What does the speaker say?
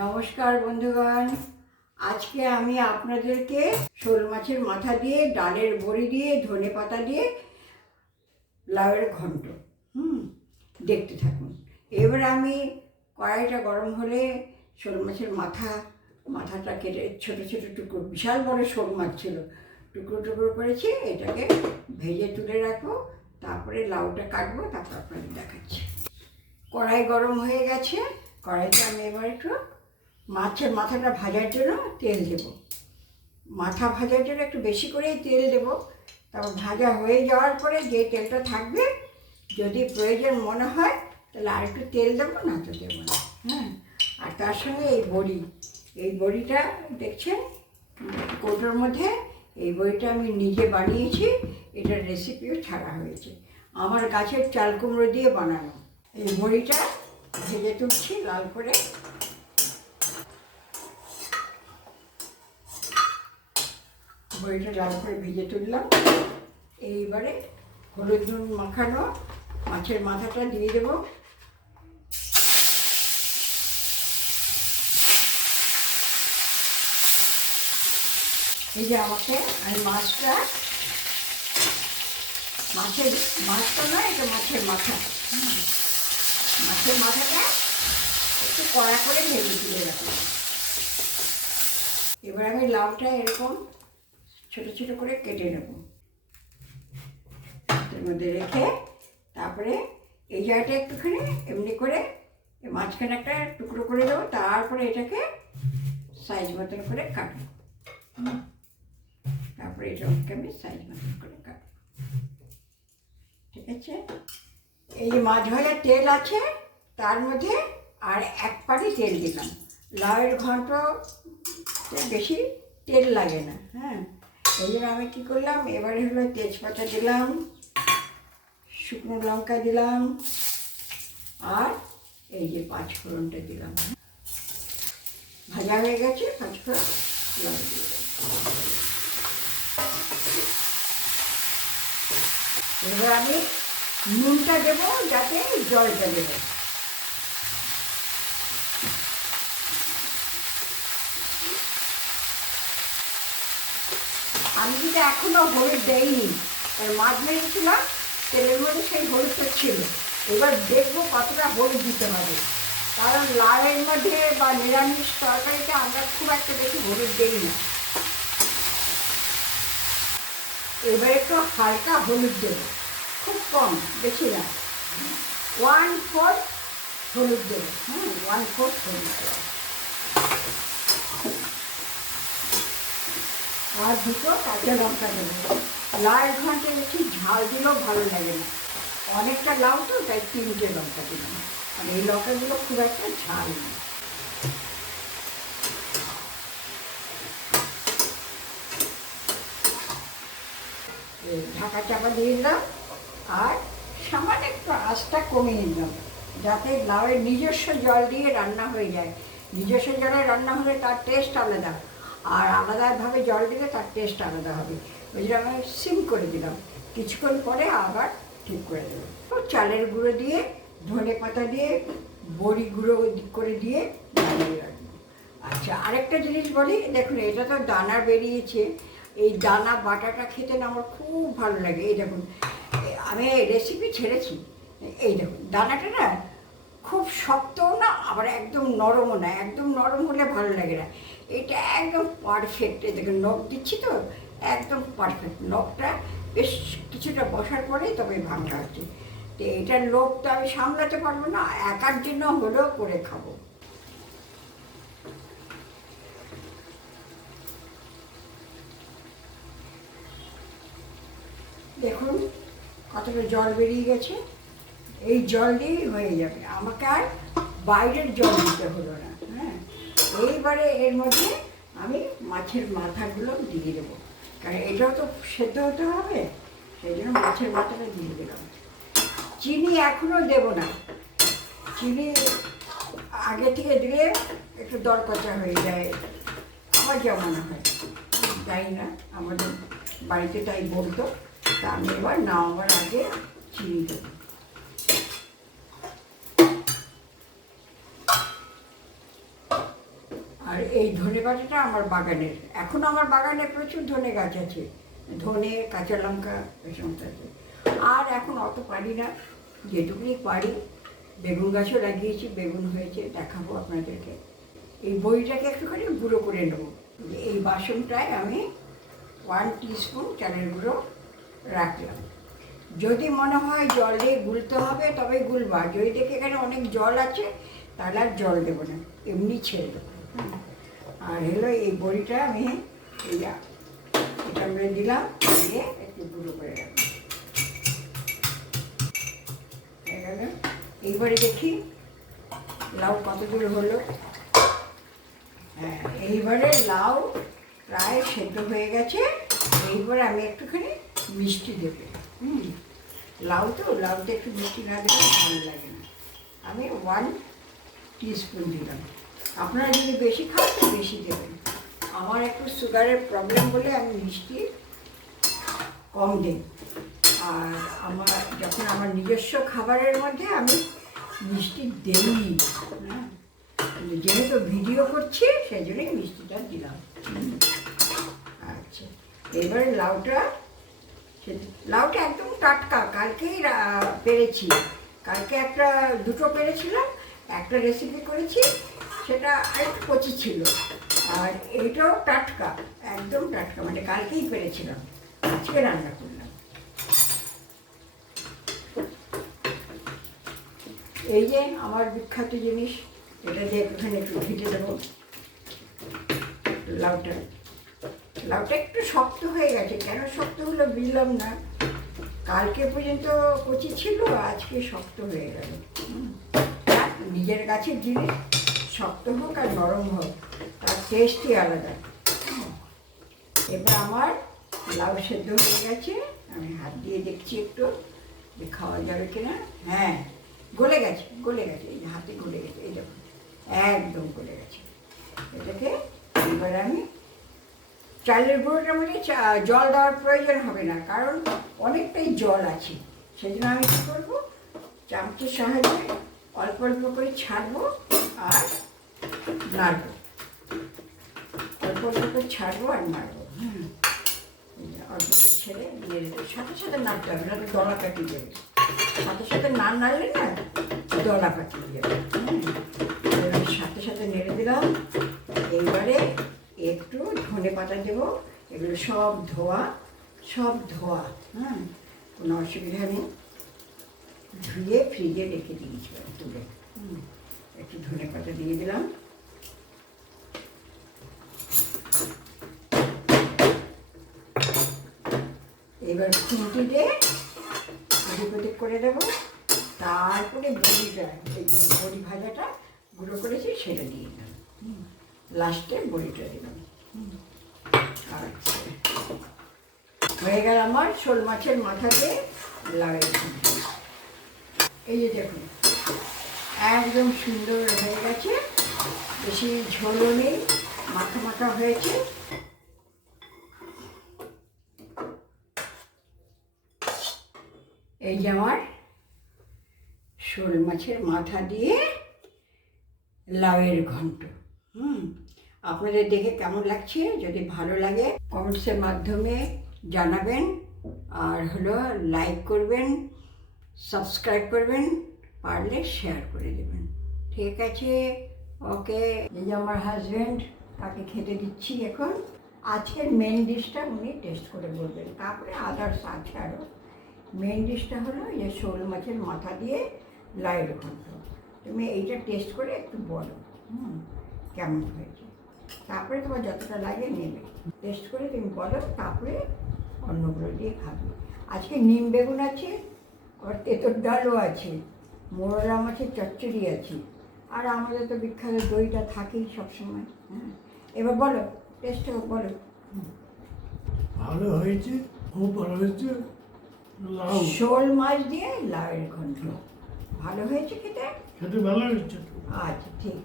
নমস্কার বন্ধুগণ, আজকে আমি আপনাদেরকে শোল মাছের মাথা দিয়ে, ডালের বড়ি দিয়ে, ধনেপাতা দিয়ে লাউয়ের ঘন্ট দেখতে থাকুন। এবার আমি কড়াইটা গরম হলে শোল মাছের মাথাটা কেটে ছোট ছোট টুকরো, বিশাল বড় শোল মাছ ছিল, টুকরো টুকরো করেছি। এটাকে ভেজে তুলে রাখবো, তারপরে লাউটা কাটবো, তারপর আপনাদের দেখাচ্ছি। কড়াই গরম হয়ে গেছে, কড়াইতে আমি এবার একটু মাছের মাথাটা ভাজার জন্য তেল দেব। মাথা ভাজার জন্য একটু বেশি করেই তেল দেব। তারপর ভাজা হয়ে যাওয়ার পরে যে তেলটা থাকবে, যদি প্রয়োজন মনে হয় তাহলে আর একটু তেল দেবো, না তো দেবো না। আর তার সঙ্গে এই বড়িটা দেখছেন কৌটোর মধ্যে। এই বড়িটা আমি নিজে বানিয়েছি, এটার রেসিপিও ছাড়া হয়েছে, আমার গাছের চাল কুমড়ো দিয়ে বানানো। এই বড়িটা ভেজে তুলছি লাল করে। বড়িটা লাল করে ভেজে তুললাম। এইবারে হলুদ নুন মাখানো মাছের মাথাটা দিয়ে দেব। এই যে আমি মাছটা নয়, এটা মাছের মাথা। মাছের মাথাটা একটু কড়া করে ভেজে তুলে রাখলাম। এবার আমি লাউটা এরকম ছোট ছোট করে কেটে নেব, এর মধ্যে রেখে তারপরে এই জায়গাটা একটুখানি এমনি করে মাঝখানে একটা টুকরো করে দেবো। তারপরে এটাকে সাইজ মতন করে কাটবো। তারপরে এটাকে আমি সাইজ মতন করে কাটবো, ঠিক আছে। এই যে মাছ ভাজার তেল আছে, তার মধ্যে আর এক পাটি তেল দিলাম। লাউয়ের ঘন্ট বেশি তেল লাগে না। এই জন্য আমি কী করলাম, এবারে হলো তেজপাতা দিলাম, শুকনো লঙ্কা দিলাম, আর এই যে পাঁচফোড়নটা দিলাম। ভাজা হয়ে গেছে, পাঁচফোড়ন লঙ্কা দিয়ে দিলাম। এবার আমি নুনটা দেবো, যাতে জলটা দেবো। আমি কিন্তু এখনও হলুদ দেইনি, মাছ ভেজেছিলাম তেলের মধ্যে, সেই হলুদটা ছিল। এবার দেখবো কতটা হলুদ দিতে হবে, কারণ লাউয়ের মধ্যে বা নিরামিষ তরকারিতে আমরা খুব একটা বেশি হলুদ দিই না। এবার একটু হালকা হলুদ দেবো, খুব কম, বেশি না। 1/4 হলুদ দেবো। 1/4 হলুদ দেবো, আর দুটো কাঁচা লঙ্কা দেবো। লাউয়ের ঘন্টে বেশি ঝাল দিলেও ভালো লাগে না, অনেকটা লাউ তো, তাই 3টে লঙ্কা দিলাম। আর এই লঙ্কাগুলো খুব একটা ঝাল না। ঢাকা চাপা দিয়ে দিলাম, আর সামান্য একটু আঁচটা কমিয়ে দিলাম, যাতে লাউয়ের নিজস্ব জল দিয়ে রান্না হয়ে যায়। নিজস্ব জলে রান্না হলে তার টেস্ট আলাদা, আর আলাদাভাবে জল দিলে তার টেস্ট আলাদা হবে। ওই জন্য আমি সিম করে দিলাম, কিছুক্ষণ পরে আবার ঠিক করে দেবো। চালের গুঁড়ো দিয়ে, ধনেপাতা দিয়ে, বড়ি গুঁড়ো করে দিয়ে নামিয়ে রাখবো। আচ্ছা, আরেকটা জিনিস বলি, দেখুন এটা তো দানা বেরিয়েছে, এই দানা বাটাটা খেতে না আমার খুব ভালো লাগে। এই দেখুন, আমি রেসিপি ছেড়েছি, এই দেখুন দানাটা না খুব শক্তও না, আবার একদম নরমও না। একদম নরম হলে ভালো লাগে না, এটা একদম পারফেক্ট। এই দেখুন নখ দিচ্ছি তো, একদম পারফেক্ট। নখটা বেশ কিছুটা বসার পরে তবে ভাঙা হচ্ছে। তো এটার লোভ তো আমি সামলাতে পারবো না, একার জন্য হলেও করে খাবো। দেখুন কতটা জল বেরিয়ে গেছে, এই জল দিয়েই হয়ে যাবে, আমাকে আর বাইরের জল দিতে হলো না। এইবারে এর মধ্যে আমি মাছের মাথাগুলো দিয়ে দেবো, কারণ এটাও তো সেদ্ধ হতে হবে, সেই জন্য মাছের মাথাটা দিয়ে দিলাম। চিনি এখনও দেবো না, চিনি আগে থেকে দিলে একটু দরকচা হয়ে যায়, আমার যা মনে হয়, জানি না, আমাদের বাড়িতে তাই বলতো। তা আমি এবার নামাবার আগে চিনি দেবো। আর এই ধনে পাতাটা আমার বাগানের, এখন আমার বাগানে প্রচুর ধনে গাছ আছে, ধনে, কাঁচা লঙ্কা এই সমস্ত আছে। আর এখন অত পারি না, যেটুকুনি পারি। বেগুন গাছও লাগিয়েছি, বেগুন হয়েছে, দেখাবো আপনাদেরকে। এই বড়িটাকে একটুখানি গুঁড়ো করে নেবো। এই বাসনটায় আমি 1 টিস্পুন চালের গুঁড়ো রাখলাম। যদি মনে হয় জল দিয়ে গুলতে হবে তবে গুলবা, যদি দেখে এখানে অনেক জল আছে তাহলে আর জল দেবো না, এমনি ছেড়ে দেবো। আর হলো এই বড়িটা আমি এটা আমরা দিলাম, দিয়ে একটু গুঁড়ো করে রাখলাম। এইবারে দেখি লাউ কতদূর হলো। হ্যাঁ, এইবারে লাউ প্রায় সেদ্ধ হয়ে গেছে। এইবারে আমি একটুখানি মিষ্টি দেবো। লাউতে একটু মিষ্টি না দিলে ভালো লাগে না। আমি 1 টিস্পুন দিলাম। আপনারা যদি বেশি খান তো বেশি দেবেন। আমার একটু সুগারের প্রবলেম বলে আমি মিষ্টি কম দিই। আর যখন আমার নিজস্ব খাবারের মধ্যে আমি মিষ্টি দেই, হ্যাঁ, যেহেতু ভিডিও করছি সেই জন্যই মিষ্টিটা দিলাম। আচ্ছা, এবারে লাউটা একদম টাটকা, কালকেই পেরেছি। কালকে দুটো পেরেছিলাম, একটা রেসিপি করেছি, সেটা একটু কচি ছিল। আর এইটাও টাটকা, একদম টাটকা, মানে কালকেই পেরেছিলাম, আজকে রান্না করলাম। এই যে আমার বিখ্যাত জিনিস, এটা দিয়ে একটুখানি একটু ভিজে দেবো। লাউটা একটু শক্ত হয়ে গেছে, কেন শক্ত হলো বুঝলাম না। কালকে পর্যন্ত কচি ছিল, আজকে শক্ত হয়ে গেল। নিজের গাছের জিনিস শক্ত হোক আর নরম হোক, তার টেস্টই আলাদা। এবার আমার লাউ সেদ্ধ হয়ে গেছে, আমি হাত দিয়ে দেখছি একটু যে খাওয়া যাবে কিনা। হ্যাঁ, গলে গেছে, এই হাতে গলে গেছে, এই দেখুন একদম গলে গেছে। এটাকে এবার আমি চালের গুঁড়োটার মধ্যে জল দেওয়ার প্রয়োজন হবে না, কারণ অনেকটাই জল আছে। সেই জন্য আমি কী করবো, চামচের সাহায্যে অল্প অল্প করে ছাড়বো আর নাড়বো, অল্প অল্প করে ছাড়বো আর নাড়বো। অল্প করে ছেড়ে নেড়ে দেবো, সাথে সাথে নাড়তে হবে না তো দলা কাটিয়ে যাবে। সাথে সাথে না নাড়লে না দলা কাটিয়ে যাবে। সাথে সাথে নেড়ে দিলাম। এইবারে একটু ধনে পাতা দেবো, এগুলো সব ধোয়া, হ্যাঁ, কোনো অসুবিধা নেই। ধুয়ে ফ্রিজে রেখে দিয়েছিলাম তুলে। একটু ধনে পাতা দিয়ে দিলাম। এবার খুঁটি দিয়ে এদিক করে দেবো। তারপরে বড়িটা, এই যে বড়ি ভাজাটা গুঁড়ো করেছি সেটা দিয়ে দিলাম। লাস্টে বড়িটা দিলাম। আচ্ছা, হয়ে গেল আমার শোল মাছের মাথা দিয়ে লাউয়ের ঘন্ট। এই যে দেখুন একদম সুন্দর হয়ে গেছে, বেশি ঝোলও নেই, মাখা মাখা হয়েছে। এই যে আমার শোল মাছের মাথা দিয়ে লাউয়ের ঘন্ট। আপনাদের দেখে কেমন লাগছে, যদি ভালো লাগে কমেন্টসের মাধ্যমে জানাবেন। আর হলো লাইক করবেন, সাবস্ক্রাইব করবেন, পারলে শেয়ার করে দেবেন। ঠিক আছে, ওকে। এই যে আমার হাজব্যান্ড, তাকে খেতে দিচ্ছি এখন। আজকের মেন ডিশটা উনি টেস্ট করে বলবেন, তারপরে আদার্স আছে আরও। মেন ডিশটা হলো যে শোল মাছের মাথা দিয়ে লাউয়ের ঘন্ট। তুমি এইটা টেস্ট করে একটু বলো কেমন হয়েছে, তারপরে তোমার যতটা লাগে নেবে, টেস্ট করে তুমি বলো, তারপরে অন্যগুলো দিয়ে খাবে। আজকে নিম বেগুন আছে, আবার তেঁতোর ডালও আছে, মোরলা মাছের চচ্চড়ি আছে, আর আমাদের তো বিখ্যাত দইটা থাকেই সবসময়। এবার বলো, টেস্ট বলো। ভালো হয়েছে, খুব ভালো হয়েছে। শোল মাছ দিয়ে লাউয়ের ঘন্ট ভালো হয়েছে খেতে। ভালো হয়েছে। আচ্ছা, ঠিক।